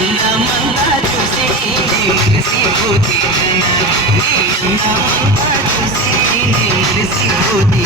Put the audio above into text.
అందమంతా చూసి నిలిసిపోతే నీ అందమంతా చూసి నిలిసిపోతే